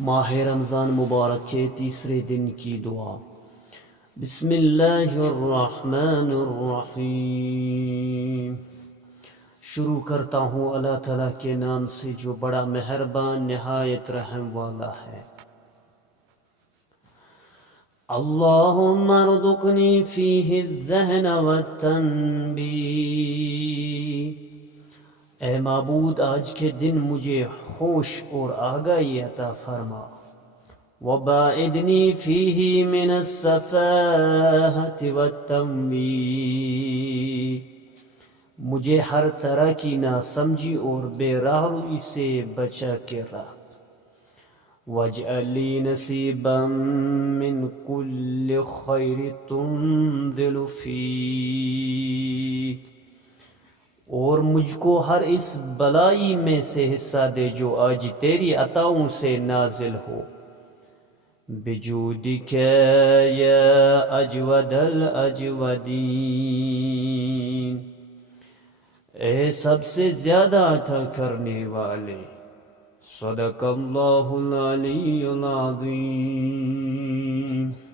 ماہ رمضان مبارک کے تیسرے دن کی دعا۔ بسم اللہ الرحمن الرحیم۔ شروع کرتا ہوں اللہ تعالیٰ کے نام سے جو بڑا مہربان نہایت رحم والا ہے۔ اللہم ارزقنی فیہ الذہن والتنبیہ۔ اے معبود آج کے دن مجھے ہوش اور آگاہی عطا فرما۔ وباعدنی فیہ من السفاہۃ والتمویہ۔ مجھے ہر طرح کی ناسمجھی اور بے راہ روی سے بچا کے رکھ۔ واجعل لی نصیبا من کل خیر تنزل فیہ۔ اور مجھ کو ہر اس بلائی میں سے حصہ دے جو آج تیری عطاؤں سے نازل ہو۔ بجودک یا اجود الاجودین۔ اے سب سے زیادہ عطا کرنے والے۔ صدق اللہ العلی العظیم۔